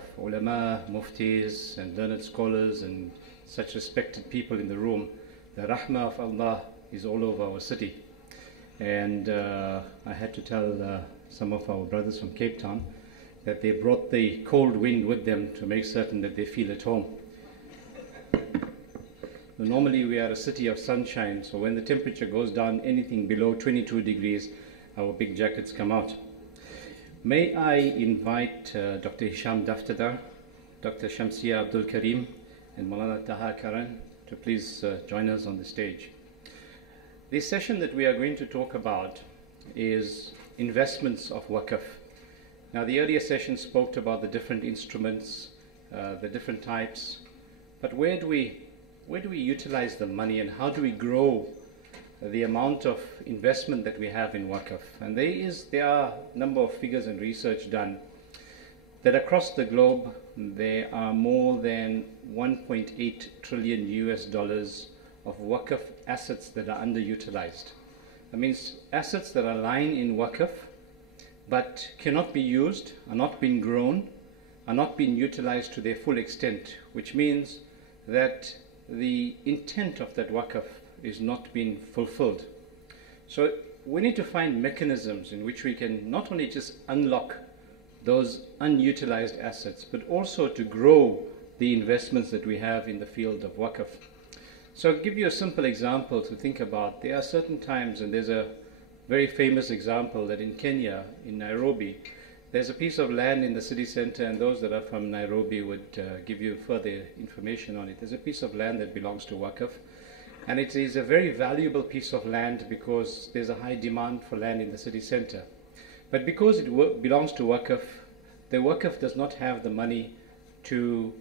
of ulama, muftis and learned scholars and such respected people in the room, the rahmah of Allah is all over our city. And I had to tell some of our brothers from Cape Town that they brought the cold wind with them to make certain that they feel at home. Normally we are a city of sunshine, so when the temperature goes down anything below 22 degrees, our big jackets come out. May I invite Dr. Hisham Daftadar, Dr. Shamsia Abdul Karim and Maulana Taha Karan to please join us on the stage. This session that we are going to talk about is investments of Waqf. Now the earlier session spoke about the different instruments, the different types, but where do we utilize the money and how do we grow the amount of investment that we have in Waqf? And there are a number of figures and research done that across the globe there are more than 1.8 trillion US dollars of Waqf assets that are underutilized. That means assets that are lying in Waqf but cannot be used, are not being grown, are not being utilized to their full extent, which means that the intent of that Waqf is not being fulfilled. So we need to find mechanisms in which we can not only just unlock those unutilized assets, but also to grow the investments that we have in the field of Waqf. So I'll give you a simple example to think about. There are certain times, and there's a very famous example that in Kenya, in Nairobi, there's a piece of land in the city center, and those that are from Nairobi would give you further information on it. There's a piece of land that belongs to Waqf, and it is a very valuable piece of land because there's a high demand for land in the city center. But because it belongs to Waqf, the Waqf does not have the money to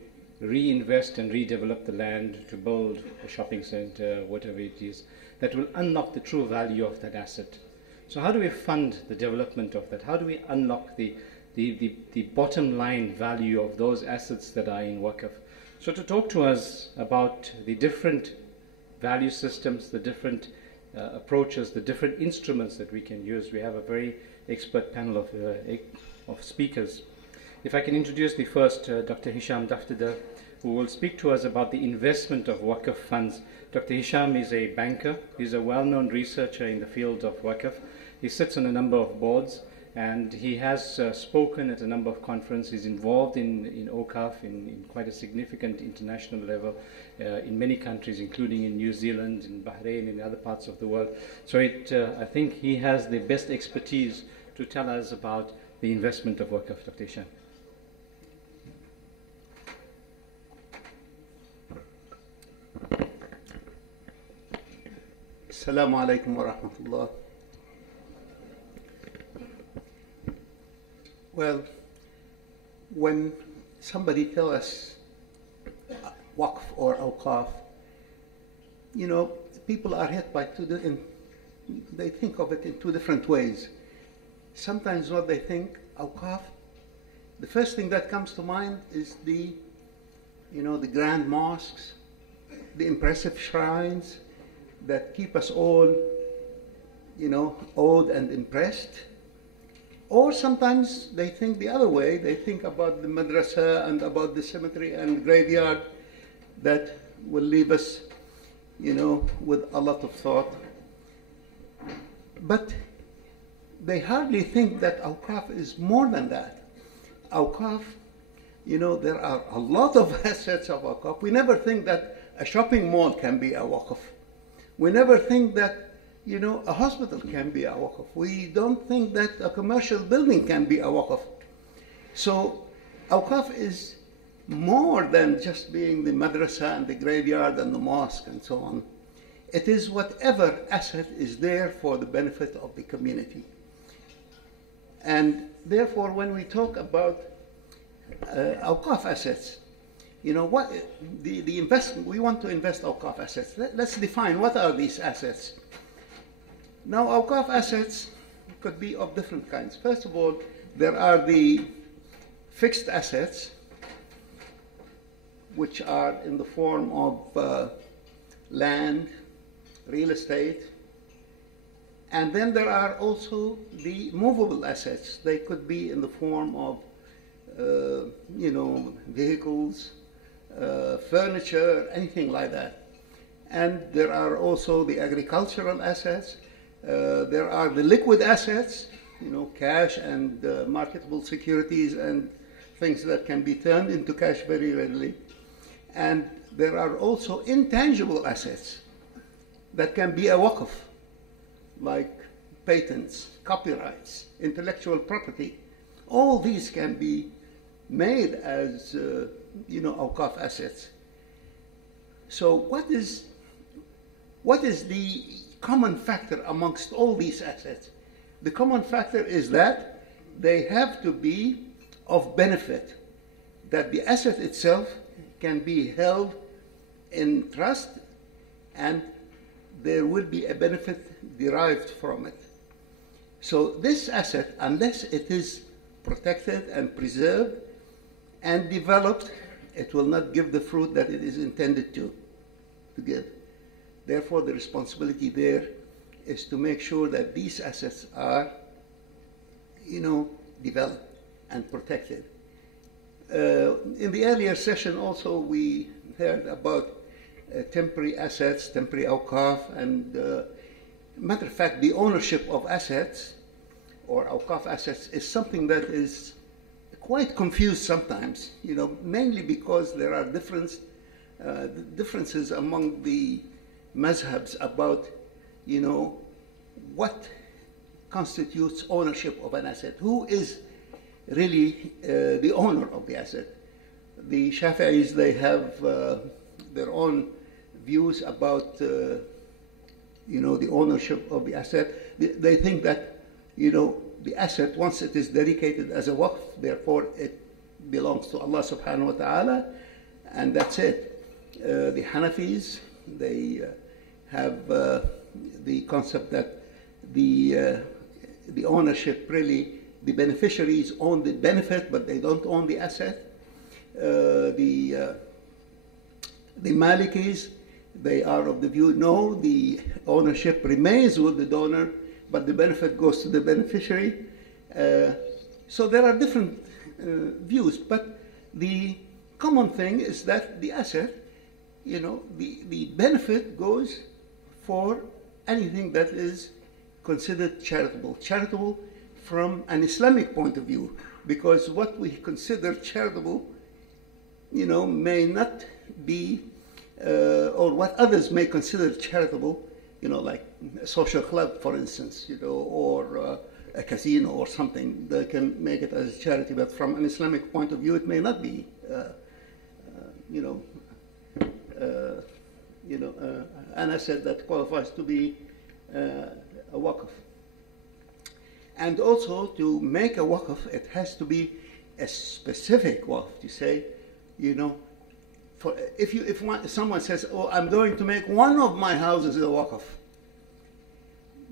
reinvest and redevelop the land, to build a shopping center, whatever it is, that will unlock the true value of that asset. So how do we fund the development of that? How do we unlock the bottom line value of those assets that are in Waqf? So to talk to us about the different value systems, the different approaches, the different instruments that we can use, we have a very expert panel of speakers. If I can introduce the first, Dr. Hisham Daftadar, who will speak to us about the investment of Waqf funds. Dr. Hisham is a banker. He's a well-known researcher in the field of Waqf. He sits on a number of boards, and he has spoken at a number of conferences. He's involved in Awqaf in quite a significant international level in many countries, including in New Zealand, in Bahrain, in other parts of the world. So I think he has the best expertise to tell us about the investment of Waqf. Dr. Hisham. Assalamu alaikum wa rahmatullah. Well, when somebody tells us Waqf or Awqaf, you know, people are hit by they think of it in two different ways. Sometimes what they think, Awqaf, the first thing that comes to mind is the grand mosques, the impressive shrines that keep us all, awed and impressed. Or sometimes they think the other way. They think about the madrasa and about the cemetery and graveyard that will leave us, with a lot of thought. But they hardly think that Awqaf is more than that. Awqaf, there are a lot of assets of Awqaf. We never think that a shopping mall can be a Waqf. We never think that, a hospital can be a Waqf. We don't think that a commercial building can be a Waqf. So Awqaf is more than just being the madrasa and the graveyard and the mosque and so on. It is whatever asset is there for the benefit of the community. And therefore, when we talk about Awqaf assets, what the investment, we want to invest Awqaf assets. Let's define what are these assets. Now, Awqaf assets could be of different kinds. First of all, there are the fixed assets, which are in the form of land, real estate, and then there are also the movable assets. They could be in the form of vehicles, furniture, anything like that. And there are also the agricultural assets. There are the liquid assets, cash and marketable securities and things that can be turned into cash very readily. And there are also intangible assets that can be a waqf, like patents, copyrights, intellectual property. All these can be made as awqaf assets. So what is the common factor amongst all these assets? The common factor is that they have to be of benefit, that the asset itself can be held in trust and there will be a benefit derived from it. So this asset, unless it is protected and preserved and developed, it will not give the fruit that it is intended to give. Therefore, the responsibility there is to make sure that these assets are, developed and protected. In the earlier session also, we heard about temporary assets, temporary awqaf, and matter of fact, the ownership of assets or awqaf assets is something that is quite confused sometimes, mainly because there are differences among the mazhabs about, what constitutes ownership of an asset. Who is really the owner of the asset? The Shafi'is, they have their own views about, the ownership of the asset. They think that, the asset, once it is dedicated as a waqf, therefore it belongs to Allah subhanahu wa ta'ala, and that's it. The Hanafis, they have the concept that the ownership really, the beneficiaries own the benefit, but they don't own the asset. The Malikis, they are of the view, no, the ownership remains with the donor, but the benefit goes to the beneficiary. So there are different views, but the common thing is that the asset, the benefit goes for anything that is considered charitable. Charitable from an Islamic point of view, because what we consider charitable, may not be, or what others may consider charitable, like a social club, for instance, or a casino or something, they can make it as a charity, but from an Islamic point of view, it may not be, an asset that qualifies to be a waqf. And also, to make a waqf, it has to be a specific waqf. To say, if someone says, "Oh, I'm going to make one of my houses a waqf,"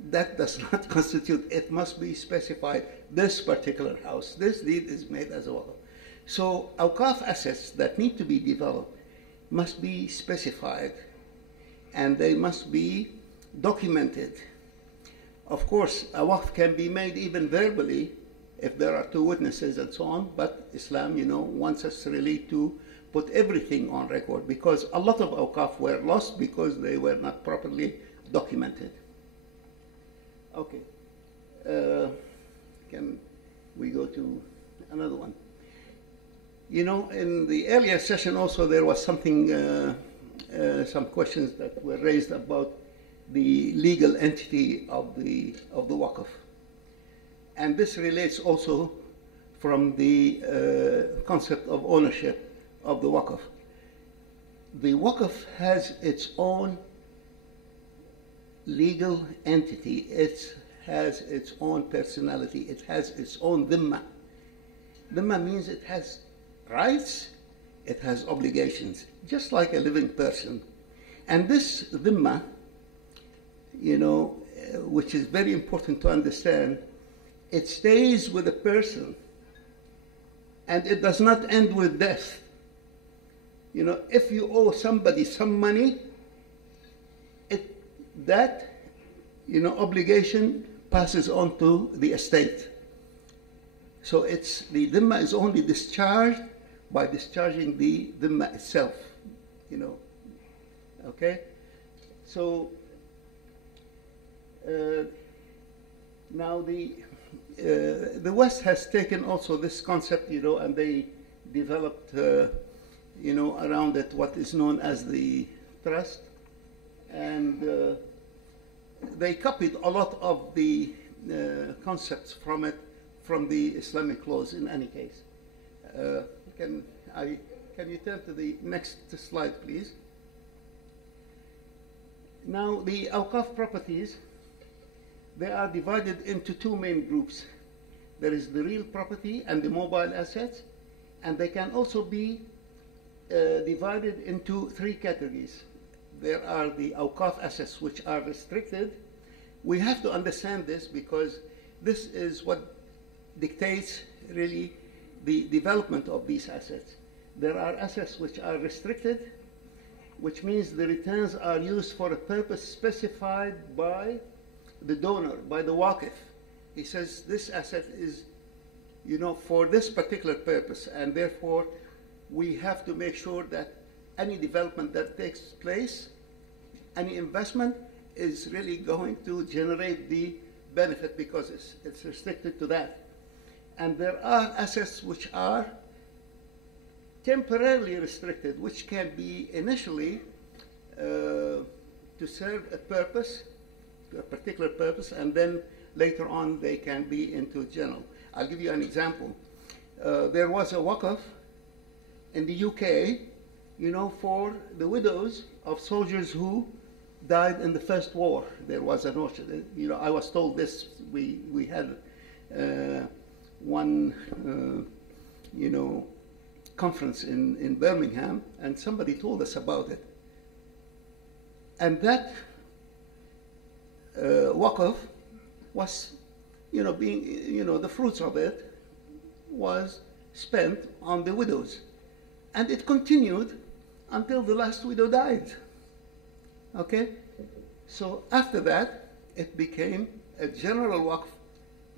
that does not constitute. It must be specified. This particular house, this deed is made as a waqf. So, awqaf assets that need to be developed must be specified, and they must be documented. Of course, a waqf can be made even verbally if there are two witnesses and so on, but Islam, wants us really to put everything on record, because a lot of awqaf were lost because they were not properly documented. Okay. Can we go to another one? In the earlier session also there was something, some questions that were raised about the legal entity of the waqf. And this relates also from the concept of ownership of the waqf. The waqf has its own legal entity. It has its own personality. It has its own dhimma. Dhimma means it has rights, it has obligations, just like a living person. And this dhimma, which is very important to understand, it stays with a person and it does not end with death. If you owe somebody some money, that obligation passes on to the estate. So the dhimma is only discharged by discharging the dhimma itself, you know. Okay? So, now the West has taken also this concept, you know, and they developed, you know, around it what is known as the trust, and they copied a lot of the concepts from it, from the Islamic laws in any case. Can you turn to the next slide, please? Now, the Awqaf properties, they are divided into two main groups. There is the real property and the mobile assets, and they can also be divided into three categories. There are the Awqaf assets, which are restricted. We have to understand this because this is what dictates really the development of these assets. There are assets which are restricted, which means the returns are used for a purpose specified by the donor, by the waqif. He says this asset is, you know, for this particular purpose, and therefore we have to make sure that any development that takes place, any investment, is really going to generate the benefit because it's restricted to that. And there are assets which are temporarily restricted, which can be initially to serve a purpose, a particular purpose, and then later on they can be into general. I'll give you an example. There was a waqf in the UK, you know, for the widows of soldiers who died in the First War. There was an orchard. You know, I was told this. We had one, you know, conference in Birmingham, and somebody told us about it. And that waqf was, you know, being, you know, the fruits of it was spent on the widows. And it continued until the last widow died. Okay? So after that, it became a general waqf,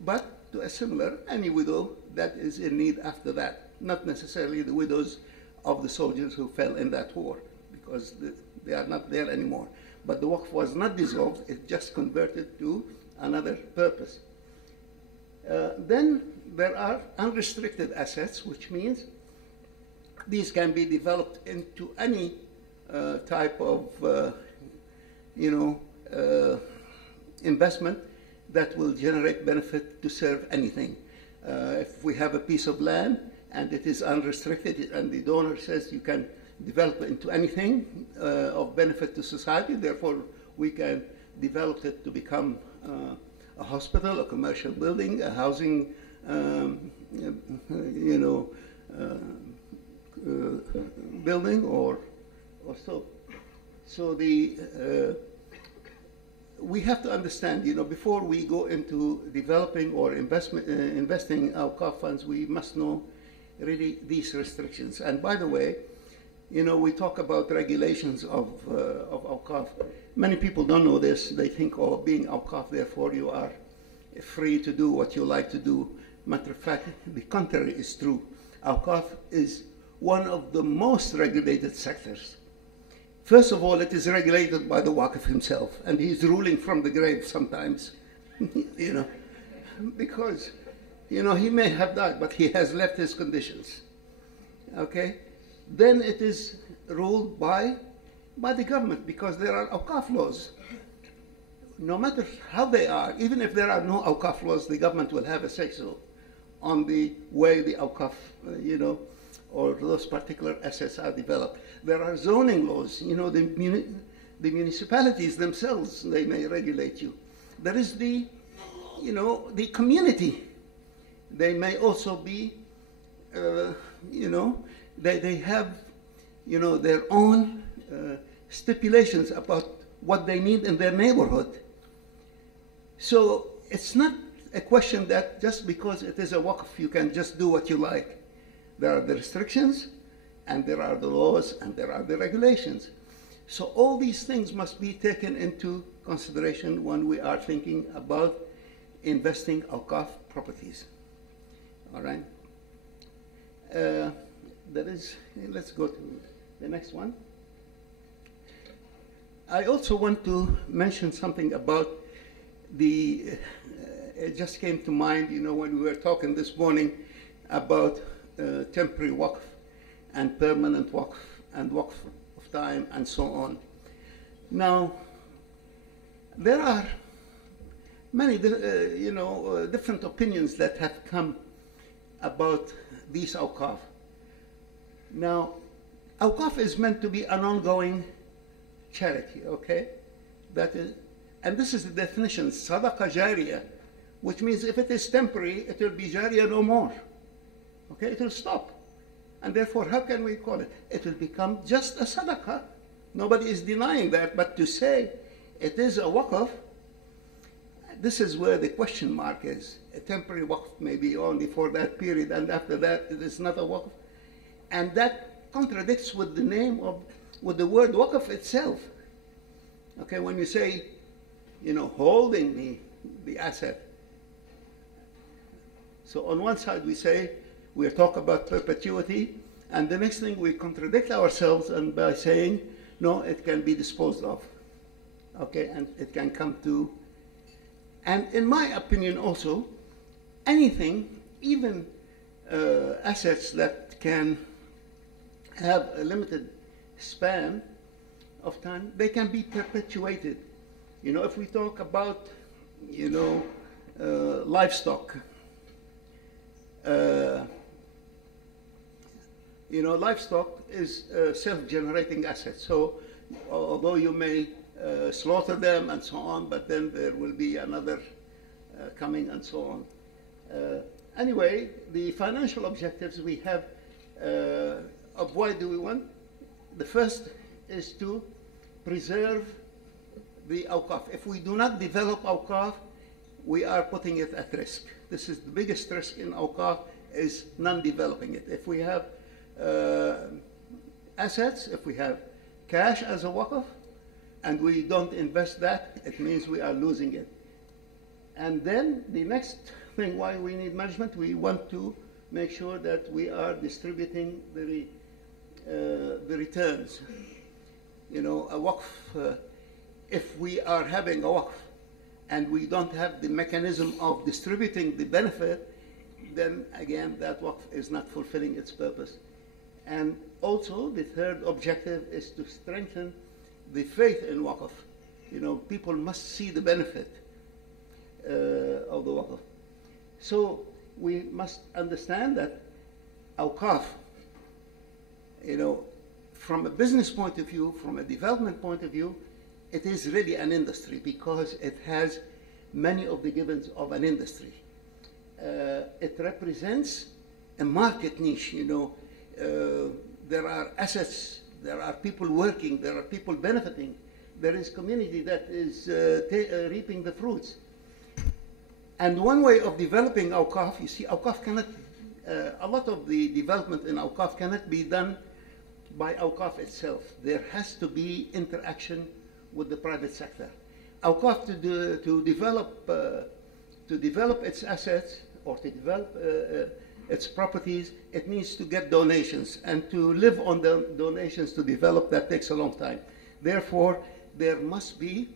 but to a similar, any widow that is in need after that. Not necessarily the widows of the soldiers who fell in that war, because they are not there anymore. But the waqf was not dissolved, it just converted to another purpose. Then there are unrestricted assets, which means these can be developed into any type of you know, investment that will generate benefit to serve anything. If we have a piece of land and it is unrestricted, and the donor says you can develop it into anything of benefit to society, therefore we can develop it to become a hospital, a commercial building, a housing, you know, building, or so. So we have to understand, you know, before we go into developing or investing Awqaf funds, we must know really these restrictions. And by the way, you know, we talk about regulations of Awqaf. Many people don't know this. They think, oh, being Awqaf, therefore you are free to do what you like to do. Matter of fact, the contrary is true. Awqaf is one of the most regulated sectors. First of all, it is regulated by the waqif himself, and he's ruling from the grave sometimes, you know, because, you know, he may have died, but he has left his conditions, okay? Then it is ruled by the government, because there are Awqaf laws. No matter how they are, even if there are no Awqaf laws, the government will have a say-so on the way the Awqaf, you know, or those particular assets are developed. There are zoning laws, you know, the municipalities themselves, they may regulate you. There is the, you know, the community. They may also be, you know, they have, you know, their own stipulations about what they need in their neighborhood. So it's not a question that just because it is a waqf, you can just do what you like. There are the restrictions, and there are the laws, and there are the regulations. So all these things must be taken into consideration when we are thinking about investing Awqaf properties. All right? there is, let's go to the next one. I also want to mention something about the, it just came to mind, you know, when we were talking this morning about temporary waqf and permanent waqf and waqf of time and so on. Now, there are many, different opinions that have come about these awqaf. Now, awqaf is meant to be an ongoing charity, okay? That is, and this is the definition, sadaqa jariyah, which means if it is temporary, it will be jariyah no more. Okay, it will stop. And therefore, how can we call it? It will become just a sadaqah. Nobody is denying that, but to say it is a waqf, this is where the question mark is. A temporary waqf may be only for that period, and after that, it is not a waqf. And that contradicts with the name of, with the word waqf itself. Okay, when you say, you know, holding the asset. So on one side we say, we talk about perpetuity, and the next thing we contradict ourselves and by saying, no, it can be disposed of. Okay, and it can come to, and in my opinion also, anything, even assets that can have a limited span of time, they can be perpetuated. You know, if we talk about, you know, livestock, you know, livestock is a self-generating asset. So although you may slaughter them and so on, but then there will be another coming and so on. Anyway, the financial objectives we have of why do we want? The first is to preserve the awqaf. If we do not develop awqaf, we are putting it at risk. This is the biggest risk in awqaf, is non-developing it. If we have assets, if we have cash as a waqf, and we don't invest that, it means we are losing it. And then the next thing why we need management, we want to make sure that we are distributing the returns. You know, a waqf, if we are having a waqf and we don't have the mechanism of distributing the benefit, then again that waqf is not fulfilling its purpose. And also the third objective is to strengthen the faith in waqf. You know, people must see the benefit of the waqf. So we must understand that awqaf, you know, from a business point of view, from a development point of view, it is really an industry because it has many of the givens of an industry. It represents a market niche, you know. There are assets, there are people working, there are people benefiting, there is community that is reaping the fruits. And one way of developing awqaf, you see, awqaf cannot, a lot of the development in awqaf cannot be done by awqaf itself. There has to be interaction with the private sector. Awqaf to develop its assets or to develop its properties, it needs to get donations, and to live on the donations to develop, that takes a long time. Therefore, there must be,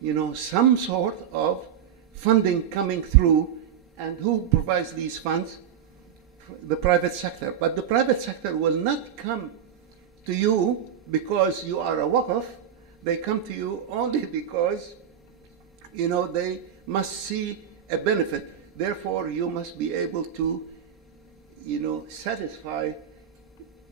you know, some sort of funding coming through, and who provides these funds? The private sector. But the private sector will not come to you because you are a waqf. They come to you only because, you know, they must see a benefit. Therefore, you must be able to, you know, satisfy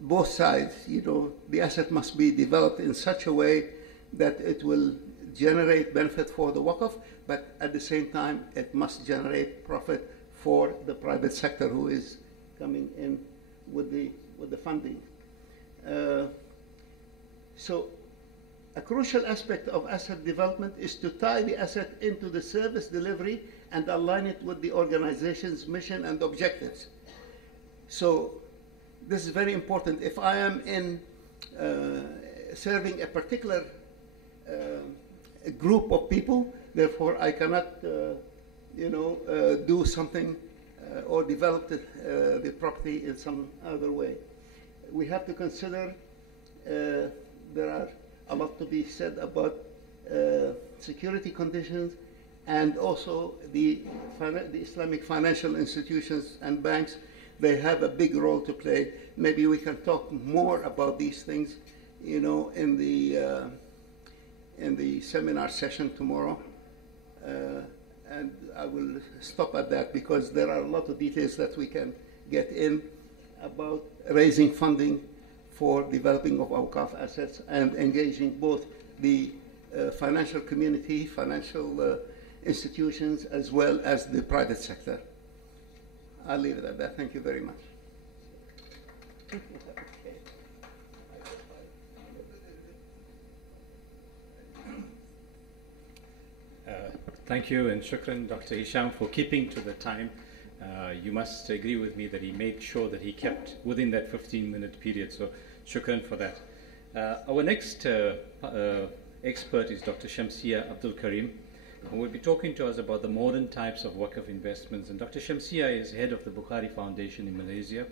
both sides. You know, the asset must be developed in such a way that it will generate benefit for the waqf, but at the same time, it must generate profit for the private sector who is coming in with the funding. So a crucial aspect of asset development is to tie the asset into the service delivery and align it with the organization's mission and objectives. So this is very important. If I am in serving a particular a group of people, therefore I cannot, do something or develop the property in some other way. we have to consider there are a lot to be said about security conditions, and also the Islamic financial institutions and banks. They have a big role to play. Maybe we can talk more about these things, you know, in the seminar session tomorrow. And I will stop at that because there are a lot of details that we can get in about raising funding for developing of Awqaf assets and engaging both the financial community, financial institutions, as well as the private sector. I'll leave it at that. Thank you very much. Thank you, and shukran, Dr. Hisham, for keeping to the time. You must agree with me that he made sure that he kept within that 15-minute period, so shukran for that. Our next expert is Dr. Shamsia Abdul Karim, who will be talking to us about the modern types of Waqf investments. And Dr. Shamsia is head of the Bukhari Foundation in Malaysia,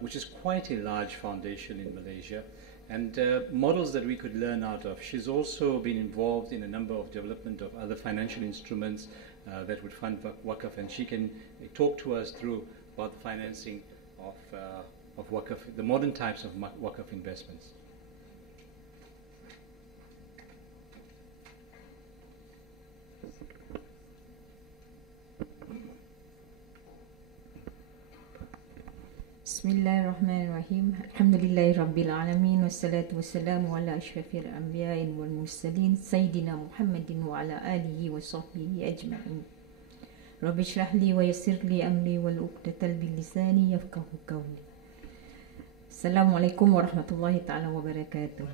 which is quite a large foundation in Malaysia, and models that we could learn out of. She's also been involved in a number of development of other financial instruments that would fund Waqf, and she can talk to us through about the financing of Waqf, the modern types of Waqf investments. Bismillahirrahmanirrahim. Alhamdulillahi Rabbil Alameen. Wassalatu wassalamu ala ashrafil anbiya'i wal mursalin Sayyidina Muhammadin wa ala alihi wa sahbihi ajma'in. Rabbi shrah li wa yassir li amri wal uqdatal bil lisani yafqahu qawli. Assalamualaikum warahmatullahi ta'ala wabarakatuh.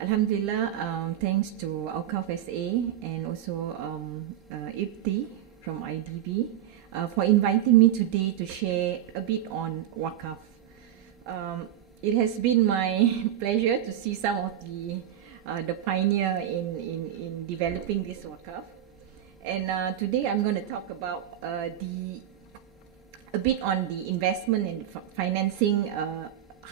Alhamdulillah, thanks to Awqaf SA and also IRTI from IDB for inviting me today to share a bit on Waqf. It has been my pleasure to see some of the pioneer in developing this Waqf. And today I'm going to talk about a bit on the investment and financing.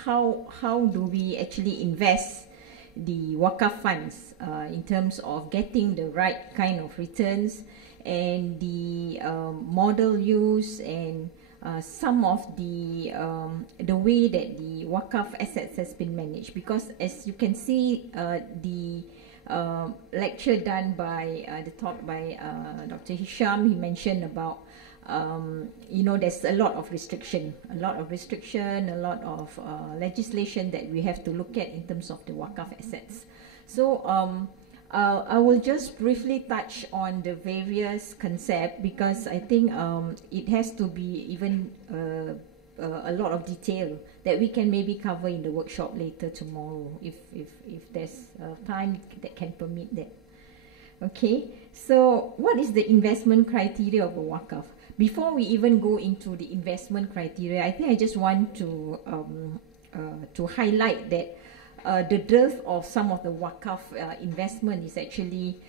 How do we actually invest the Waqf funds in terms of getting the right kind of returns, and the model use, and some of the way that the Waqf assets has been managed. Because as you can see, the lecture done by the talk by Dr. Hisham, he mentioned about you know, there's a lot of restriction, a lot of legislation that we have to look at in terms of the Waqf assets. So I will just briefly touch on the various concepts, because I think it has to be even a lot of detail that we can maybe cover in the workshop later tomorrow, if there's time that can permit that. Okay, so what is the investment criteria of a Waqf? Before we even go into the investment criteria, I think I just want to highlight that the dearth of some of the Waqf investment is actually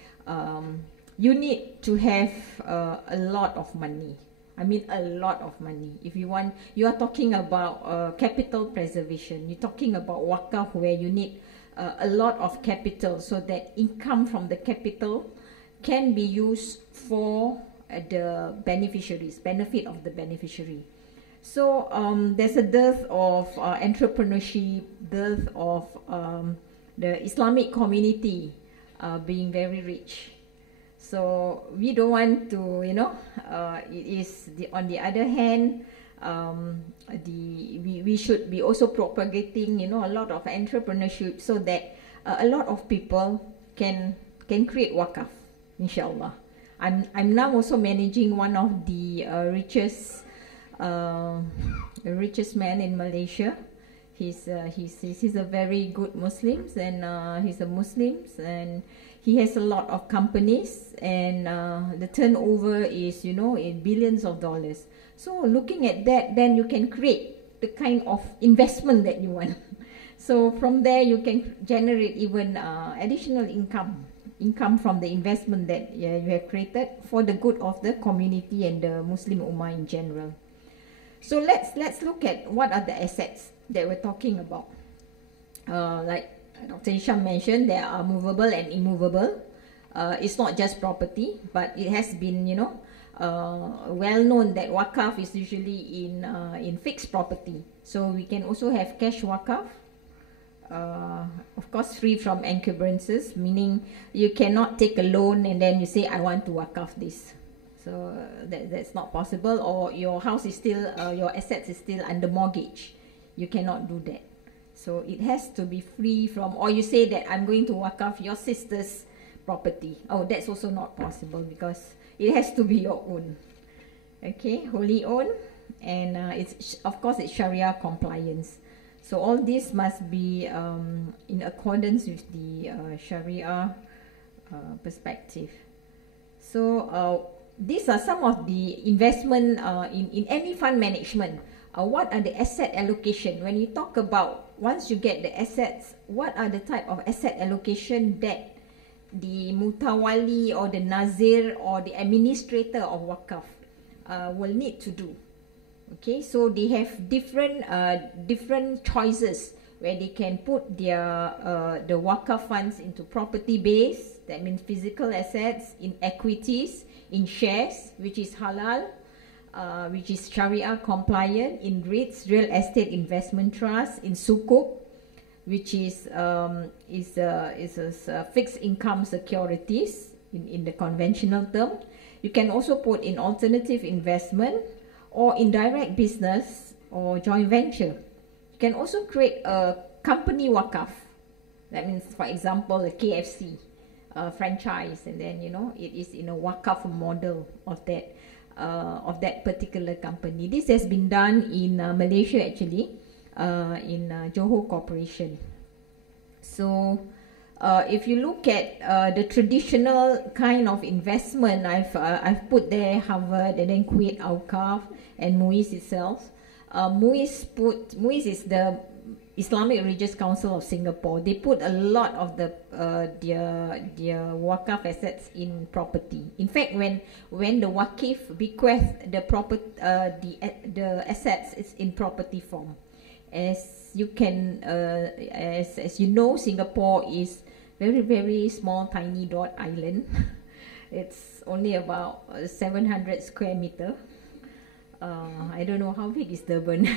you need to have a lot of money. I mean, a lot of money. If you want, you are talking about capital preservation. You're talking about Waqf where you need a lot of capital, so that income from the capital can be used for the beneficiaries, benefit of the beneficiary. So there's a dearth of entrepreneurship, dearth of the Islamic community being very rich. So we don't want to, you know, on the other hand, we should be also propagating, you know, a lot of entrepreneurship, so that a lot of people can create Waqf, inshallah. I'm now also managing one of the richest man in Malaysia. He's a very good Muslim, and he's a Muslim, and he has a lot of companies, and the turnover is, you know, in billions of dollars. So looking at that, then you can create the kind of investment that you want. So from there you can generate even additional income from the investment that you have created for the good of the community and the Muslim Ummah in general. So let's look at what are the assets. that we're talking about. Like Dr. Hisham mentioned, there are movable and immovable. It's not just property, but it has been, well known that Waqaf is usually in fixed property. So we can also have cash Waqaf, of course free from encumbrances, meaning you cannot take a loan and then you say I want to Waqaf this. So that's not possible, or your house is still, your assets is still under mortgage. You cannot do that. So it has to be free from, or you say that I'm going to Waqaf your sister's property. Oh, that's also not possible because it has to be your own. Okay, wholly owned, and it's, of course, it's Sharia compliance. So all this must be in accordance with the Sharia perspective. So these are some of the investment in any fund management. What are the asset allocation? When you talk about once you get the assets, what are the type of asset allocation that the mutawali or the nazir or the administrator of Waqaf will need to do? Okay, so they have different choices where they can put their the Waqaf funds into property base, that means physical assets, in equities, in shares, which is halal, which is Sharia compliant, in REITs, real estate investment trust, in sukuk, which is fixed income securities in the conventional term. You can also put in alternative investment or in direct business or joint venture. You can also create a company Waqaf. That means, for example, a KFC franchise, and then it is in a Waqaf model of that particular company. This has been done in Malaysia actually, in Johor Corporation. So if you look at the traditional kind of investment, I've put there Harvard and then Kuwait Awqaf and MUIS itself. MUIS is the Islamic Religious Council of Singapore. They put a lot of their Waqaf assets in property. In fact, when the Waqif bequeath the assets, it's in property form. As you can, as you know, Singapore is very small, tiny dot island. It's only about 700 square meter. I don't know how big is Durban.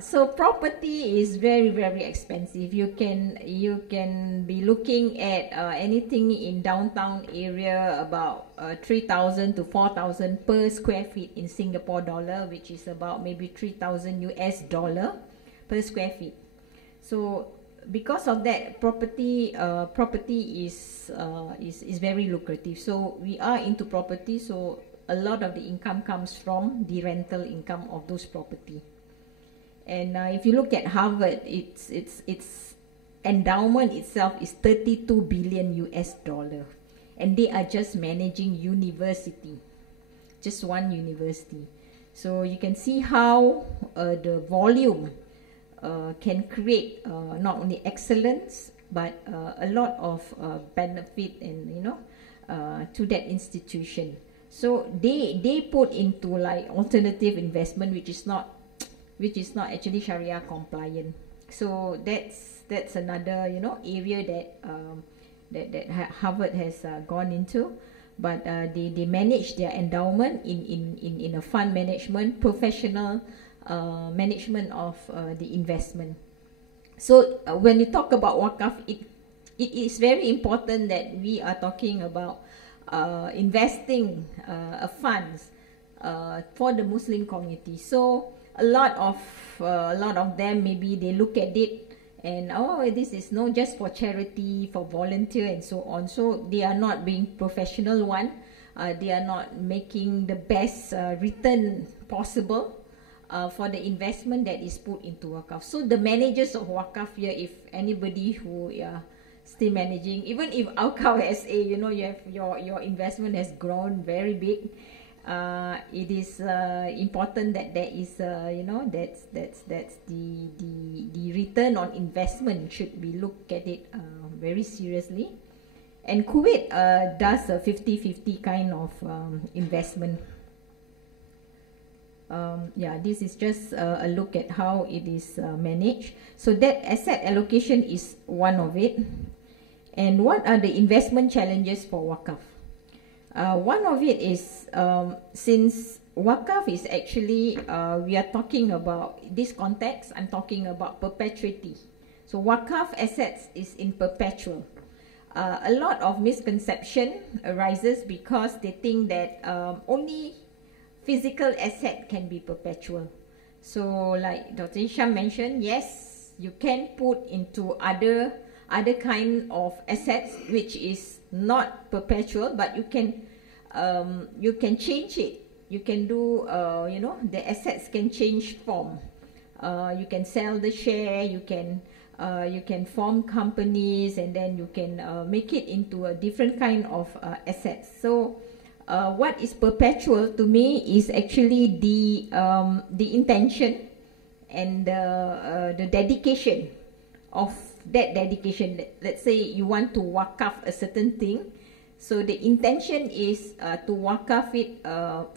So property is very expensive. You can be looking at anything in downtown area about 3,000 to 4,000 per square feet in Singapore dollar, which is about maybe 3,000 US dollar per square feet. So because of that, property is very lucrative. So we are into property. So a lot of the income comes from the rental income of those property. And if you look at Harvard, its endowment itself is 32 billion US dollar, and they are just managing university, just one university. So you can see how the volume can create not only excellence but a lot of benefit and to that institution. So they put into like alternative investment, which is not actually Sharia compliant. So that's another area that Harvard has gone into. But they manage their endowment in a fund management, professional management of the investment. So when you talk about Waqaf, it is very important that we are talking about investing funds for the Muslim community. So a lot of them, maybe they look at it and this is not just for charity, for volunteer and so on. So they are not being professional one. They are not making the best return possible for the investment that is put into Waqaf. So the managers of Waqaf here, if anybody who still managing, even if Awqaf SA, you have your investment has grown very big. It is important that there is that's the return on investment should be looked at it very seriously. And Kuwait does a 50-50 kind of investment. yeah, this is just a look at how it is managed. So that asset allocation is one of it. And what are the investment challenges for Waqaf? One of it is, since Waqaf is actually, we are talking about this context, I'm talking about perpetuity. So Waqaf assets is in perpetual. A lot of misconception arises because they think that only physical asset can be perpetual. So like Dr. Hisham mentioned, yes, you can put into other kind of assets which is not perpetual, but you can change it. You can do, you know, the assets can change form. You can sell the share, you can form companies, and then you can make it into a different kind of assets. So what is perpetual to me is actually the intention and the dedication of that dedication. Let's say you want to waqaf a certain thing, so the intention is to waqaf it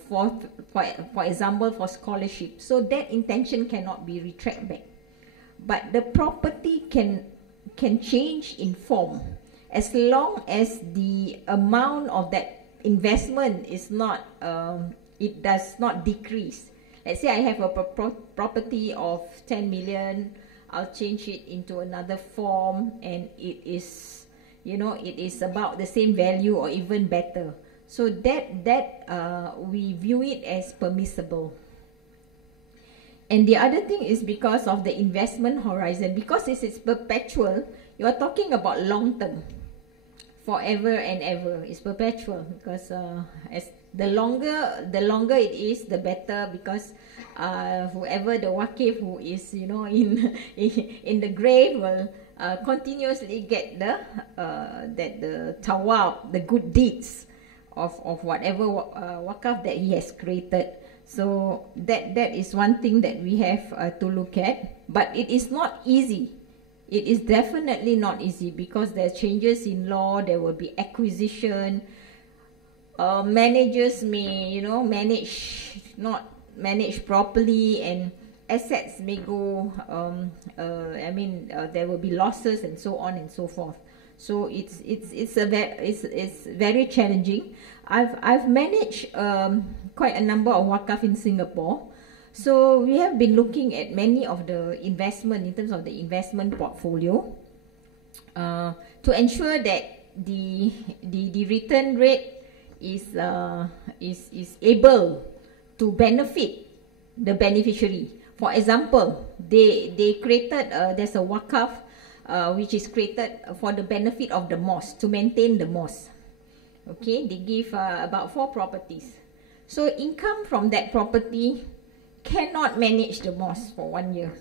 for example for scholarship. So that intention cannot be retracted back, but the property can change in form as long as the amount of that investment is not it does not decrease. Let's say I have a property of 10 million, I'll change it into another form and it is, you know, it is about the same value or even better. So that we view it as permissible. And the other thing is because of the investment horizon, because this is perpetual, you are talking about long term, forever and ever. It's perpetual because as the longer it is, the better, because whoever the waqif who is, you know, in the grave will continuously get the thawab, the good deeds of whatever waqaf that he has created. So that is one thing that we have to look at, but it is not easy. It is definitely not easy because there are changes in law. There will be acquisition. Managers may, you know, not manage properly, and assets may go. There will be losses and so on and so forth. So it's very challenging. I've managed quite a number of waqaf in Singapore. So we have been looking at many of the investment in terms of the investment portfolio to ensure that the return rate is able to benefit the beneficiary. For example, they created there's a waqaf which is created for the benefit of the mosque, to maintain the mosque. Okay, they give about 4 properties. So income from that property cannot manage the mosque for 1 year.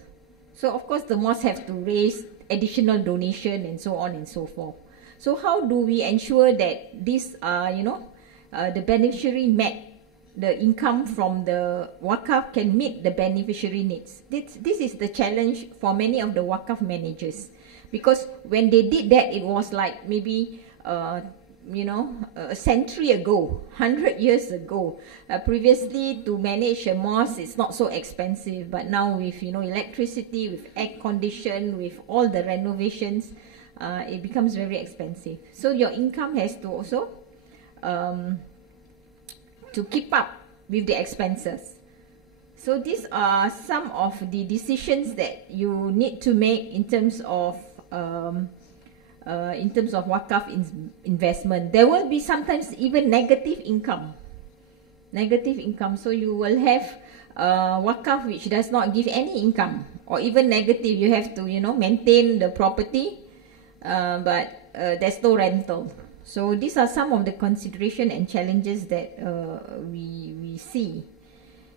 So of course the mosque have to raise additional donation and so on and so forth. So how do we ensure that this the beneficiary met the income from the waqaf can meet the beneficiary needs? This is the challenge for many of the waqaf managers, because when they did that, it was like maybe a century ago, 100 years ago. Previously, to manage a mosque, it's not so expensive, but now with electricity, with air condition, with all the renovations, it becomes very expensive. So your income has to also to keep up with the expenses. So these are some of the decisions that you need to make in terms of waqaf investment. There will be sometimes even negative income. So you will have waqaf which does not give any income, or even negative. You have to maintain the property, but there's no rental. So these are some of the consideration and challenges that we see.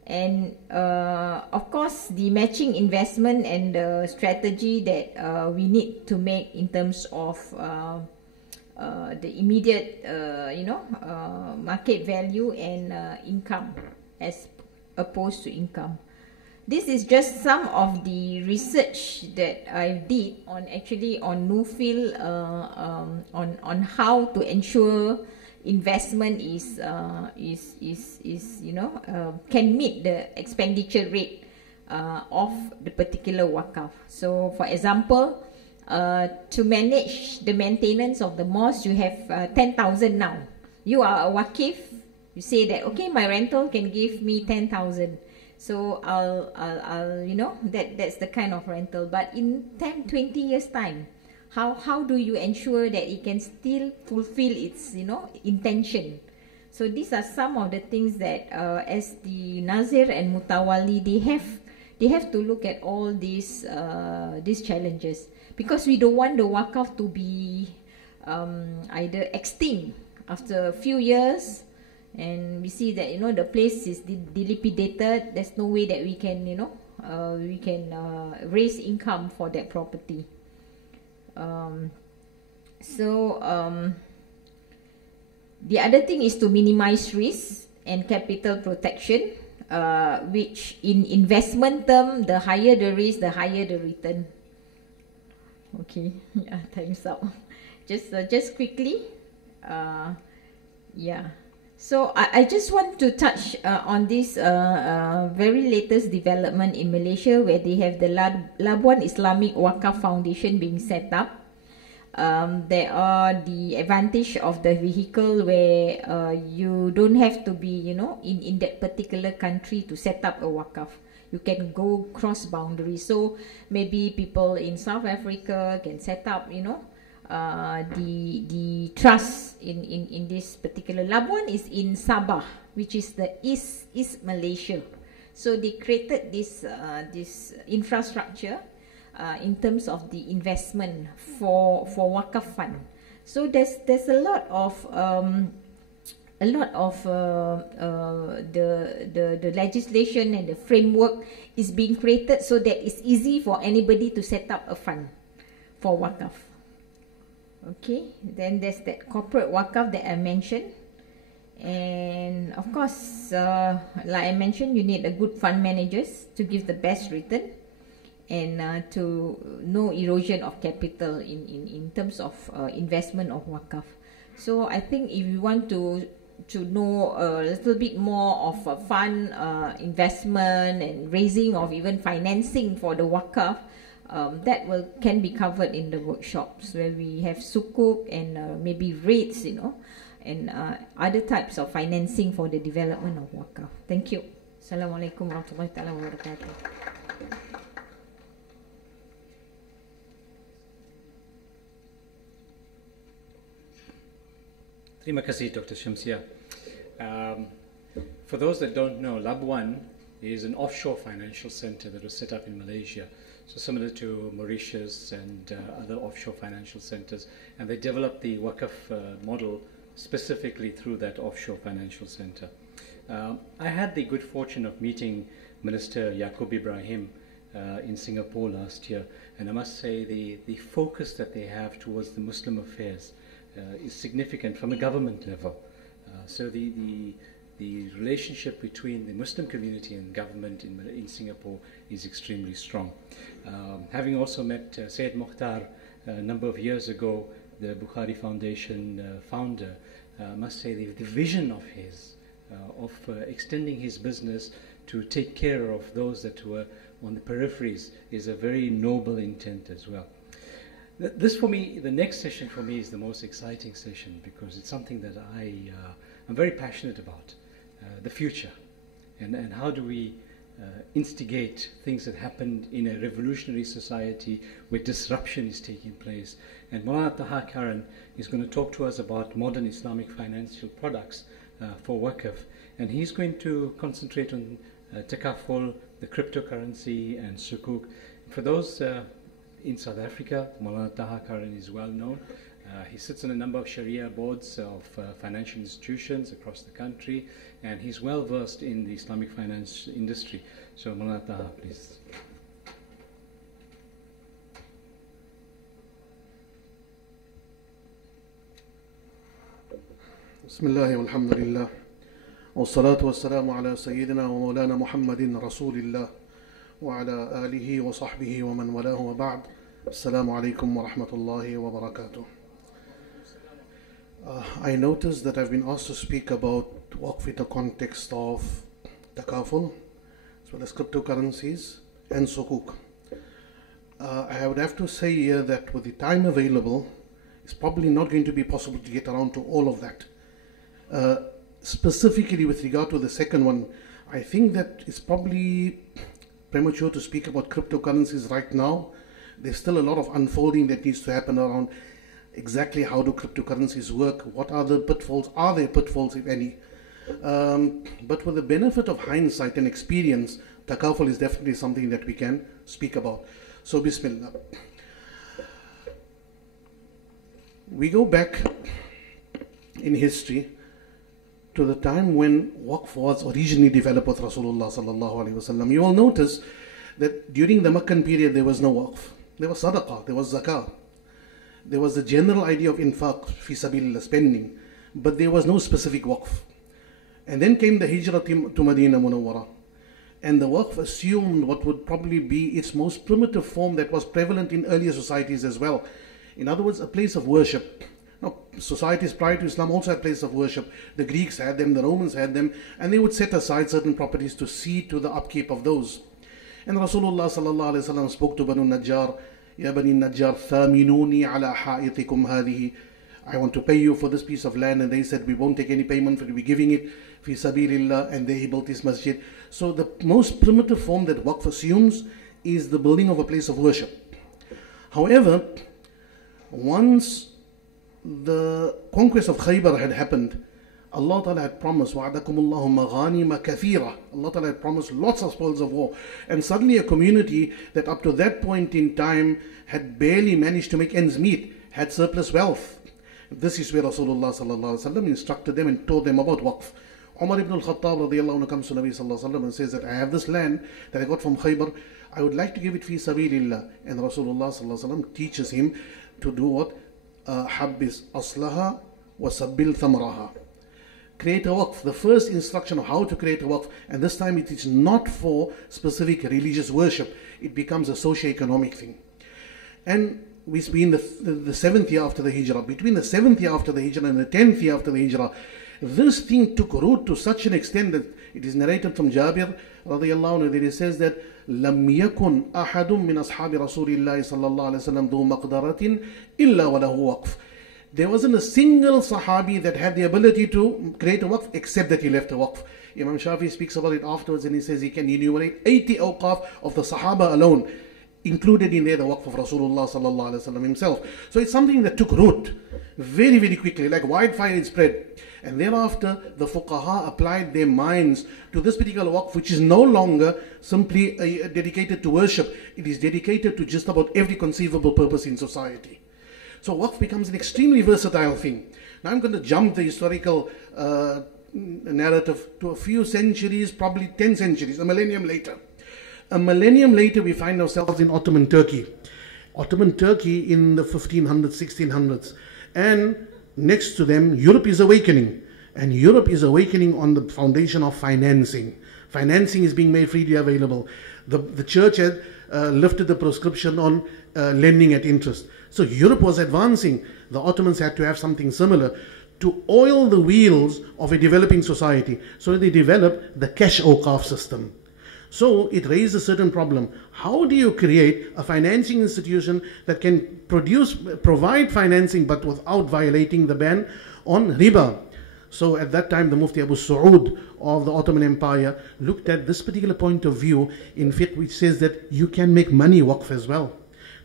And of course, the matching investment and the strategy that we need to make in terms of the immediate market value and income as opposed to income. This is just some of the research that I did on Nufil on how to ensure investment is can meet the expenditure rate of the particular wakaf. So for example, to manage the maintenance of the mosque, you have 10,000 now. You are a waqif, you say that, okay, my rental can give me 10,000. So I'll that's the kind of rental. But in 10, 20 years time, how do you ensure that it can still fulfill its intention? So these are some of the things that as the Nazir and Mutawali, they have to look at all these challenges, because we don't want the wakaf to be either extinct after a few years, and we see that the place is dilapidated. There's no way that we can raise income for that property. The other thing is to minimize risk and capital protection, which in investment term, the higher the risk, the higher the return. Okay, yeah, time's up. Just quickly, yeah. So I just want to touch on this very latest development in Malaysia, where they have the Labuan Islamic Waqf Foundation being set up. There are the advantage of the vehicle where you don't have to be in that particular country to set up a waqaf. You can go cross boundaries. So maybe people in South Africa can set up the trust in this particular. Labuan is in Sabah, which is the East Malaysia. So they created this infrastructure in terms of the investment for waqaf fund. So there's a lot of the legislation and the framework is being created so that it's easy for anybody to set up a fund for waqaf. Okay, then there's that corporate waqaf that I mentioned, and of course, like I mentioned, you need a good fund managers to give the best return, and to no erosion of capital in terms of investment of waqaf. So I think if you want to know a little bit more of a fund investment and raising of even financing for the waqaf, that can be covered in the workshops where we have sukuk and maybe rates, and other types of financing for the development of waqaf. Thank you. Assalamualaikum warahmatullahi wabarakatuh. Terima kasih, Dr. Shamsia. For those that don't know, Labuan is an offshore financial center that was set up in Malaysia. So similar to Mauritius and other offshore financial centers. And they developed the Waqf model specifically through that offshore financial center. I had the good fortune of meeting Minister Yaqub Ibrahim in Singapore last year. And I must say the focus that they have towards the Muslim affairs is significant from a government level. So the relationship between the Muslim community and government in Singapore is extremely strong. Having also met Syed Mukhtar a number of years ago, the Bukhari Foundation founder, I must say the vision of his, of extending his business to take care of those that were on the peripheries is a very noble intent as well. This for me, the next session for me is the most exciting session because it's something that I'm very passionate about, the future, and how do we instigate things that happened in a revolutionary society where disruption is taking place. And Maulana Taha Karan is going to talk to us about modern Islamic financial products for Waqf, and he's going to concentrate on takaful, the cryptocurrency, and sukuk. For those in South Africa, Maulana Taha Karan is well known. He sits on a number of Sharia boards of financial institutions across the country, and he's well versed in the Islamic finance industry. So Maulana Taha, please. Bismillah walhamdulillah wassalatu wassalamu ala sayyidina wa maulana Muhammadin rasulillah wa ala alihi wa sahbihi wa man walahu wa ba'd. Assalamu alaikum wa rahmatullahi wa barakatuh. I noticed that I've been asked to speak about Waqf in the context of takaful, as well as cryptocurrencies and sukuk. I would have to say here that with the time available, it's probably not going to be possible to get around to all of that. Specifically with regard to the second one, I think that it's probably premature to speak about cryptocurrencies right now. There's still a lot of unfolding that needs to happen around exactly how do cryptocurrencies work, what are the pitfalls, are there pitfalls if any. But with the benefit of hindsight and experience, takaful is definitely something that we can speak about. So Bismillah. We go back in history to the time when Waqf was originally developed with Rasulullah sallallahu alaihi wasallam. You will notice that during the Meccan period there was no Waqf. There was sadaqah, there was zakah. There was the general idea of infaq, fi sabilillah, spending, but there was no specific Waqf. And then came the Hijrah to Medina Munawwara. And the Waqf assumed what would probably be its most primitive form that was prevalent in earlier societies as well. In other words, a place of worship. Now, societies prior to Islam also had places of worship. The Greeks had them, the Romans had them, and they would set aside certain properties to see to the upkeep of those. And Rasulullah sallallahu alaihi wasallam spoke to Banu Najjar, Ya Bani Najjar, thaminuni ala ha'itikum hadihi. I want to pay you for this piece of land. And they said, we won't take any payment for it, we're giving it fi sabilillah. And there he built his masjid. So the most primitive form that Waqf assumes is the building of a place of worship. However, once the conquest of Khaybar had happened, Allah Ta'ala had promised, وَعَدَكُمُ اللَّهُ مَغَانِمَ كَثِيرًا. Allah Ta'ala had promised lots of spoils of war. And suddenly a community that up to that point in time had barely managed to make ends meet, had surplus wealth. This is where Rasulullah sallallahu alaihi wasallam instructed them and told them about Waqf. Umar ibn al-Khattab radiyallahu anhu comes to Nabi sallallahu alaihi wasallam and says that I have this land that I got from Khaybar. I would like to give it fi sabilillah. And Rasulullah sallallahu alaihi wasallam teaches him to do what? Habbis aslaha wa sabbil thamraha. Create a Waqf. The first instruction of how to create a Waqf, and this time it is not for specific religious worship. It becomes a socio-economic thing. And we in the 7th year after the Hijrah, between the 7th year after the Hijrah and the 10th year after the Hijrah, this thing took root to such an extent that it is narrated from Jabir radiyallahu anhu that he says that لم يكن أحد من أصحاب رسول الله صلى الله عليه وسلم ذو مقدرة إلا وله وقف. There wasn't a single Sahabi that had the ability to create a Waqf except that he left a Waqf. Imam Shafi speaks about it afterwards and he says he can enumerate 80 Awqaf of the Sahaba alone, included in there the Waqf of Rasulullah sallallahu alaihi wasallam himself. So it's something that took root very, very quickly, like wildfire it spread. And thereafter the Fuqaha applied their minds to this particular Waqf, which is no longer simply dedicated to worship. It is dedicated to just about every conceivable purpose in society. So Waqf becomes an extremely versatile thing. Now I'm going to jump the historical narrative to a few centuries, probably 10 centuries, a millennium later. A millennium later, we find ourselves in Ottoman Turkey. Ottoman Turkey in the 1500s, 1600s. And next to them, Europe is awakening. And Europe is awakening on the foundation of financing. Financing is being made freely available. The church had lifted the prescription on lending at interest. So Europe was advancing. The Ottomans had to have something similar to oil the wheels of a developing society. So they developed the cash Awqaf system. So it raised a certain problem. How do you create a financing institution that can provide financing but without violating the ban on riba? So at that time the Mufti Abu Saud of the Ottoman Empire looked at this particular point of view in fiqh, which says that you can make money Waqf as well.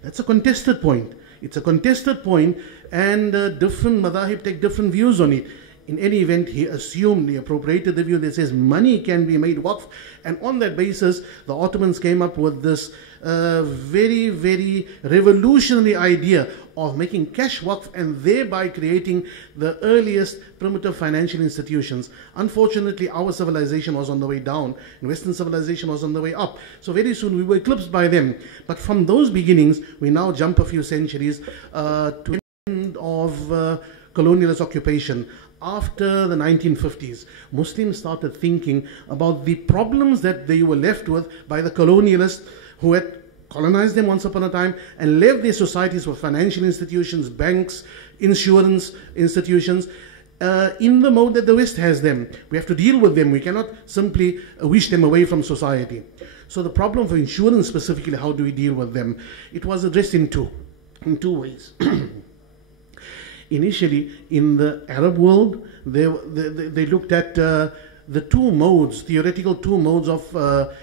That's a contested point. It's a contested point, and different madhahib take different views on it. In any event, he appropriated the view that says money can be made Waqf, and on that basis the Ottomans came up with this very, very revolutionary idea of making cash Waqf and thereby creating the earliest primitive financial institutions. Unfortunately, our civilization was on the way down and Western civilization was on the way up. So very soon we were eclipsed by them. But from those beginnings, we now jump a few centuries to the end of colonialist occupation. After the 1950s, Muslims started thinking about the problems that they were left with by the colonialists who had colonized them once upon a time and left their societies with financial institutions, banks, insurance institutions, in the mode that the West has them. We have to deal with them. We cannot simply wish them away from society. So the problem for insurance specifically, how do we deal with them? It was addressed in two ways. Initially, in the Arab world, they looked at the two modes, theoretical two modes of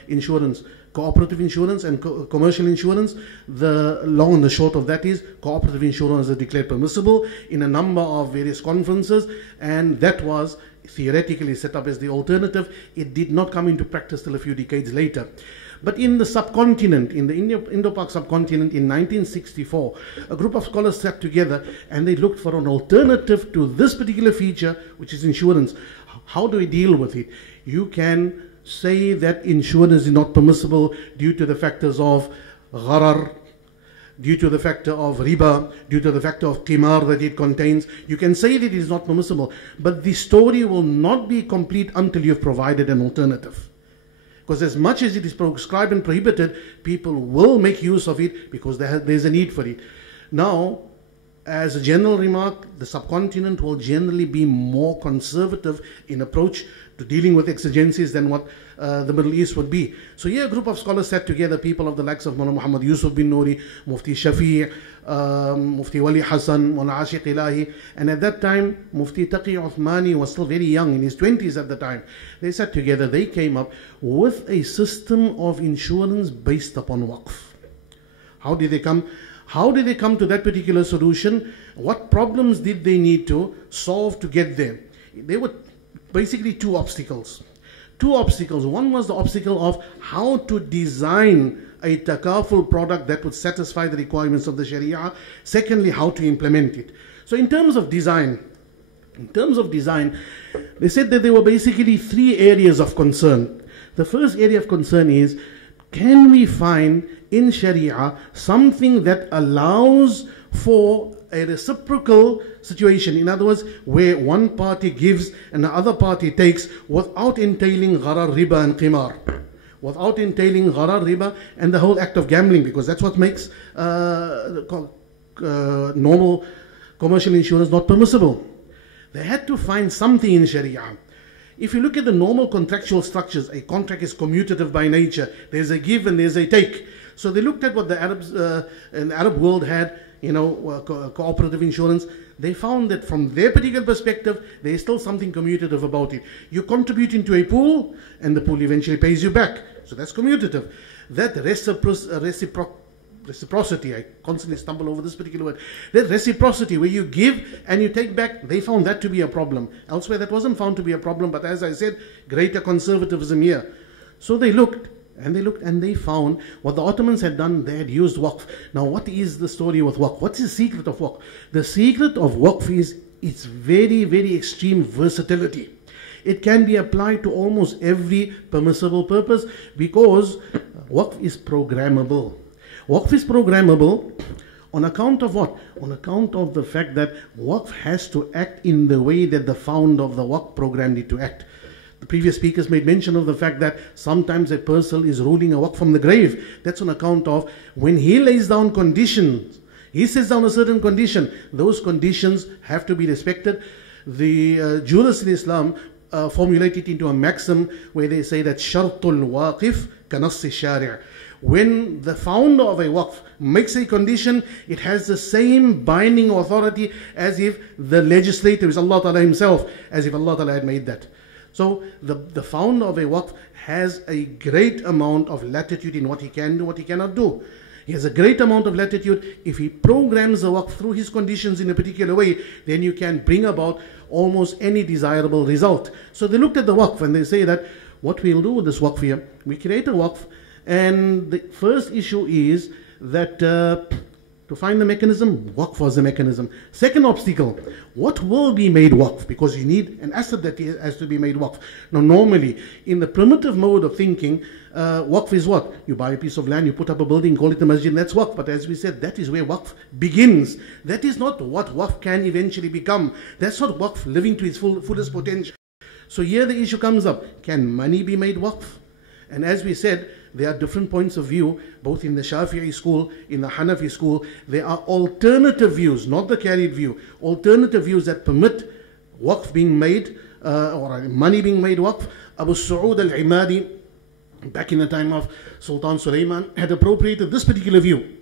insurance: cooperative insurance and commercial insurance. The long and the short of that is cooperative insurance is declared permissible in a number of various conferences, and that was theoretically set up as the alternative. It did not come into practice till a few decades later. But in the subcontinent, in the Indo-Pak subcontinent in 1964, a group of scholars sat together and they looked for an alternative to this particular feature, which is insurance. How do we deal with it? You can say that insurance is not permissible due to the factors of gharar, due to the factor of riba, due to the factor of qimar that it contains. You can say that it is not permissible, but the story will not be complete until you've provided an alternative. Because as much as it is prescribed and prohibited, people will make use of it because there's a need for it. Now, as a general remark, the subcontinent will generally be more conservative in approach to dealing with exigencies than what the Middle East would be. So here a group of scholars sat together, people of the likes of Mullah Muhammad Yusuf bin Nouri, Mufti Shafi', Mufti Wali Hassan, Mullah Ashiq Ilahi, and at that time Mufti Taqi Uthmani was still very young, in his 20s at the time. They sat together, they came up with a system of insurance based upon waqf. How did they come to that particular solution? What problems did they need to solve to get there? There were basically two obstacles. One was the obstacle of how to design a takaful product that would satisfy the requirements of the Sharia. Secondly, how to implement it. So in terms of design, they said that there were basically three areas of concern. The first area of concern is, can we find in Sharia something that allows for a reciprocal situation? In other words, where one party gives and the other party takes without entailing gharar, riba and qimar. Without entailing gharar, riba and the whole act of gambling, because that's what makes normal commercial insurance not permissible. They had to find something in Sharia. If you look at the normal contractual structures, a contract is commutative by nature. There's a give and there's a take. So they looked at what the Arabs in the Arab world had, cooperative insurance. They found that from their particular perspective, there is still something commutative about it. You contribute into a pool, and the pool eventually pays you back. So that's commutative. That reciprocity, I constantly stumble over this particular word. That reciprocity, where you give and you take back, they found that to be a problem. Elsewhere, that wasn't found to be a problem, but as I said, greater conservatism here. So they looked. And they found what the Ottomans had done. They had used waqf. Now, what is the story with waqf? What's the secret of waqf? The secret of waqf is its very, very extreme versatility. It can be applied to almost every permissible purpose because waqf is programmable. Waqf is programmable on account of what? On account of the fact that waqf has to act in the way that the founder of the waqf programmed it to act. The previous speakers made mention of the fact that sometimes a person is ruling a waqf from the grave. That's on account of when he lays down conditions, he sets down a certain condition. Those conditions have to be respected. The jurists in Islam formulate it into a maxim where they say that shartul waqif kanassi shari'. When the founder of a waqf makes a condition, it has the same binding authority as if the legislator is Allah Ta'ala himself, as if Allah Ta'ala had made that. So the founder of a waqf has a great amount of latitude in what he can do, what he cannot do. He has a great amount of latitude. If he programs the waqf through his conditions in a particular way, then you can bring about almost any desirable result. So they looked at the waqf and they say that what we'll do with this waqf here, we create a waqf, and the first issue is that to find the mechanism, waqf was the mechanism. Second obstacle, what will be made waqf? Because you need an asset that has to be made waqf. Now normally, in the primitive mode of thinking, waqf is what? You buy a piece of land, you put up a building, call it a masjid, and that's waqf. But as we said, that is where waqf begins. That is not what waqf can eventually become. That's not waqf living to its fullest potential. So here the issue comes up, can money be made waqf? And as we said, there are different points of view, both in the Shafi'i school, in the Hanafi school. There are alternative views, not the carried view, alternative views that permit waqf being made, or money being made waqf. Abu Su'ud al-Imadi, back in the time of Sultan Sulaiman, had appropriated this particular view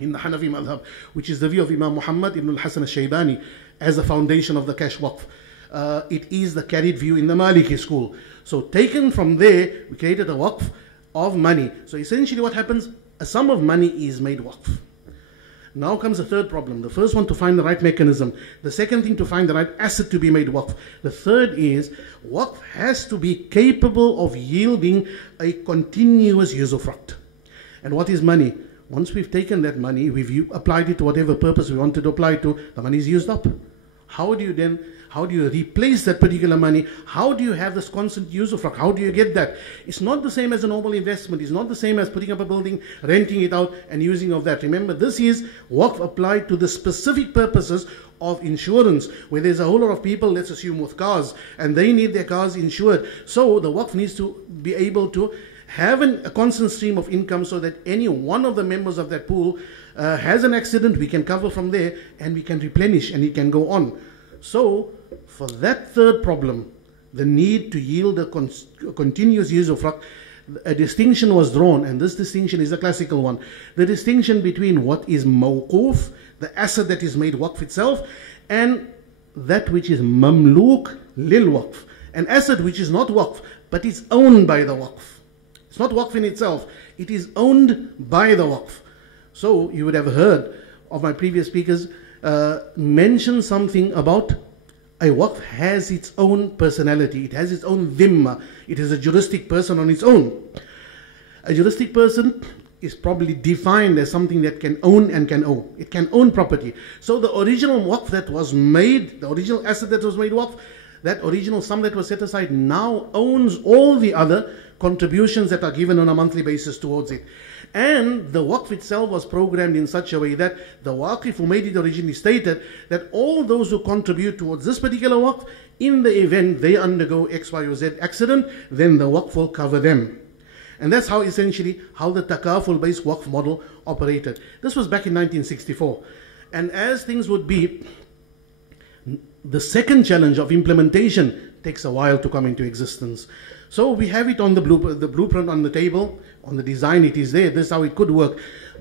in the Hanafi madhab, which is the view of Imam Muhammad ibn al-Hasan al-Shaybani as the foundation of the cash waqf. It is the carried view in the Maliki school. So taken from there, we created a waqf of money. So essentially what happens, a sum of money is made waqf. Now comes the third problem. The first one, to find the right mechanism. The second thing, to find the right asset to be made waqf. The third is, waqf has to be capable of yielding a continuous usufruct. And what is money? Once we've taken that money, we've applied it to whatever purpose we wanted to apply it to, the money is used up. How do you replace that particular money? How do you have this constant usufruct? How do you get that? It's not the same as a normal investment. It's not the same as putting up a building, renting it out and using of that. Remember, this is waqf applied to the specific purposes of insurance, where there's a whole lot of people, let's assume, with cars, and they need their cars insured. So the waqf needs to be able to have a constant stream of income, so that any one of the members of that pool has an accident, we can cover from there, and we can replenish, and it can go on. So for that third problem, the need to yield a continuous usufruct, a distinction was drawn, and this distinction is a classical one. The distinction between what is mawquf, the asset that is made waqf itself, and that which is mamluk lil waqf, an asset which is not waqf, but is owned by the waqf. It's not waqf in itself, it is owned by the waqf. So you would have heard of my previous speakers mention something about a waqf has its own personality, it has its own dhimma, it is a juristic person on its own. A juristic person is probably defined as something that can own and can owe. It can own property. So the original waqf that was made, the original asset that was made waqf, that original sum that was set aside now owns all the other contributions that are given on a monthly basis towards it. And the waqf itself was programmed in such a way that the waqif who made it originally stated that all those who contribute towards this particular waqf, in the event they undergo X, Y, or Z accident, then the waqf will cover them. And that's how essentially how the takaful based waqf model operated. This was back in 1964. And as things would be, the second challenge of implementation takes a while to come into existence. So we have it on the blueprint on the table, on the design, it is there, this is how it could work.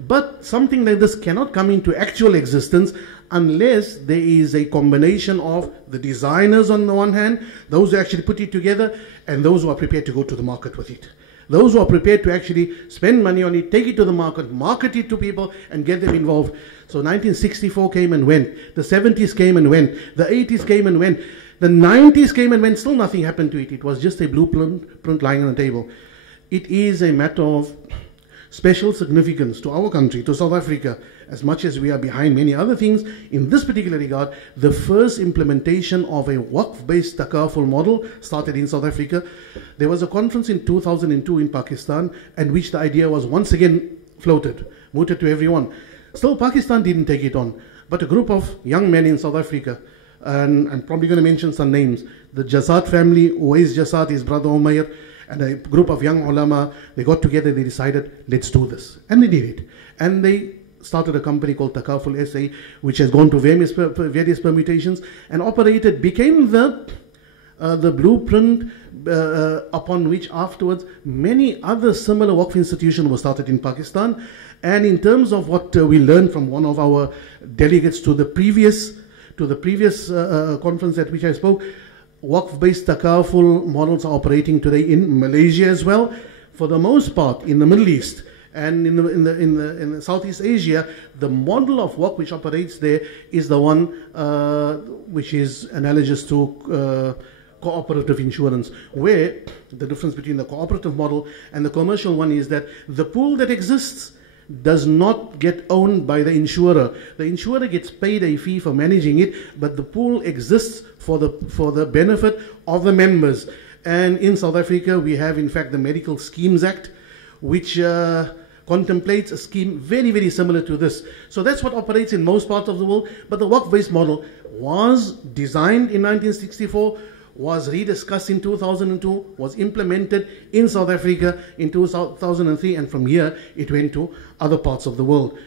But something like this cannot come into actual existence unless there is a combination of the designers on the one hand, those who actually put it together, and those who are prepared to go to the market with it. Those who are prepared to actually spend money on it, take it to the market it to people, and get them involved. So 1964 came and went, the 70s came and went, the 80s came and went, the 90s came and went, still nothing happened to it. It was just a blueprint lying on the table. It is a matter of special significance to our country, to South Africa, as much as we are behind many other things. In this particular regard, the first implementation of a waqf-based takaful model started in South Africa. There was a conference in 2002 in Pakistan, and which the idea was once again floated, mooted to everyone. Still, Pakistan didn't take it on, but a group of young men in South Africa, and I'm probably going to mention some names, the Jasad family, Uwais Jasad, his brother Umair, and a group of young ulama, they got together, they decided, let's do this. And they did it. And they started a company called Awqaf SA, which has gone to various permutations and operated, became the blueprint upon which afterwards many other similar waqf institutions were started in Pakistan. And in terms of what we learned from one of our delegates to the previous conference at which I spoke, waqf-based takaful models are operating today in Malaysia as well. For the most part, in the Middle East and in Southeast Asia, the model of waqf which operates there is the one which is analogous to cooperative insurance, where the difference between the cooperative model and the commercial one is that the pool that exists does not get owned by the insurer. The insurer gets paid a fee for managing it, but the pool exists for the benefit of the members. And in South Africa, we have in fact the Medical Schemes Act, which contemplates a scheme very, very similar to this. So that's what operates in most parts of the world. But the waqf-based model was designed in 1964, was rediscussed in 2002, was implemented in South Africa in 2003, and from here it went to other parts of the world.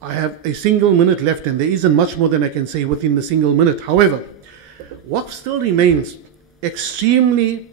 I have a single minute left, and there isn't much more than I can say within the single minute. However, Waqf still remains extremely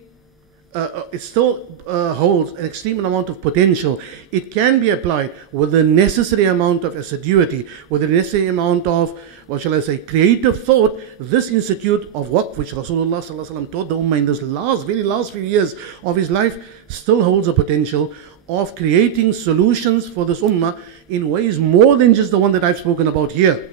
it still holds an extreme amount of potential. It can be applied with the necessary amount of assiduity, with the necessary amount of, what shall I say, creative thought. This institute of Waqf, which Rasulullah taught the Ummah in this very last few years of his life, still holds a potential of creating solutions for this Ummah in ways more than just the one that I've spoken about here.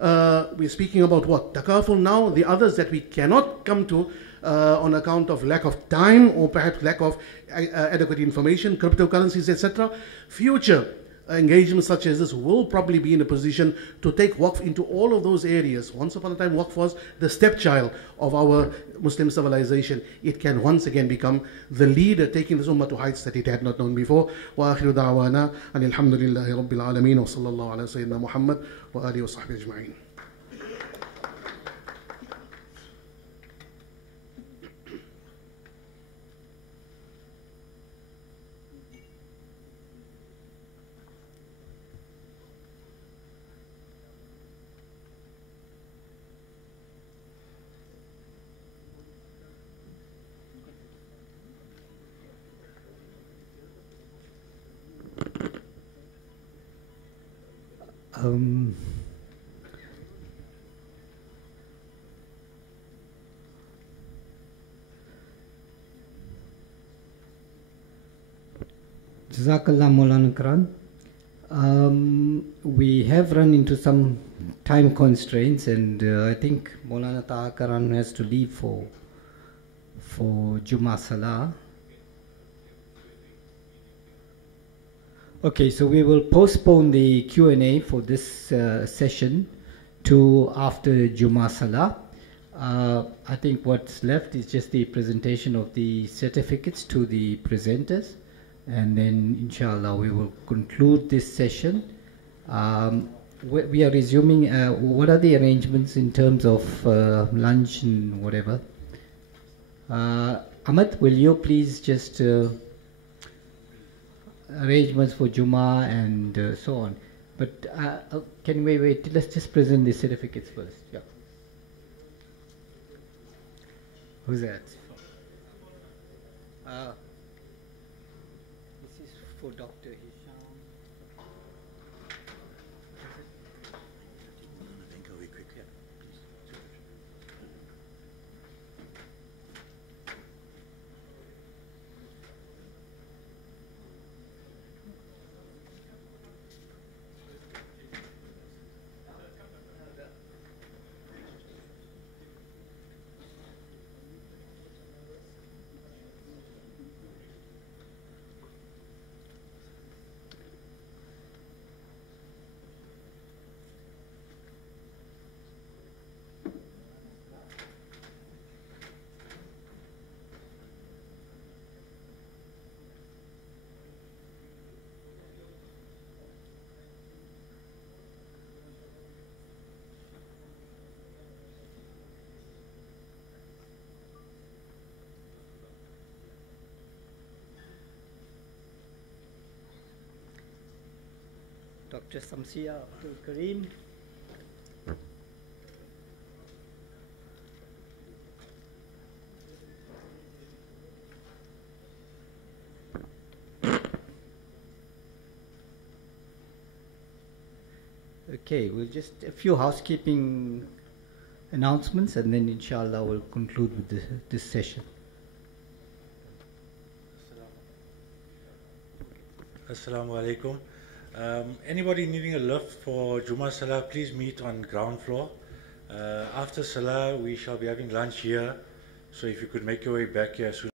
We're speaking about what? Takaful now, the others that we cannot come to on account of lack of time or perhaps lack of adequate information, cryptocurrencies, etc. Future engagements such as this will probably be in a position to take Waqf into all of those areas. Once upon a time, Waqf was the stepchild of our Muslim civilization. It can once again become the leader, taking this Ummah to heights that it had not known before. Wa akhiru da'wana anil hamdulillahi rabbil alameen wa sallallahu ala sayyidina Muhammad wa alihi wa sahbihi ajma'in. Jazakallah Maulana Karan. We have run into some time constraints, and I think Maulana Taha Karan has to leave for Jummah Salah. Okay, so we will postpone the Q&A for this session to after Jummah Salah. I think what's left is just the presentation of the certificates to the presenters, and then inshallah we will conclude this session. We are resuming. What are the arrangements in terms of lunch and whatever? Ahmed, will you please just arrangements for Jummah and so on. But can we wait? Let's just present the certificates first. Yeah. Who's that? This is for Dr. Hisham. Dr. Samsia Abdul Karim. Okay, we'll just a few housekeeping announcements, and then inshallah we'll conclude with this session. Assalamu alaikum. Anybody needing a lift for Jummah Salah, please meet on ground floor. After Salah, we shall be having lunch here. So if you could make your way back here soon.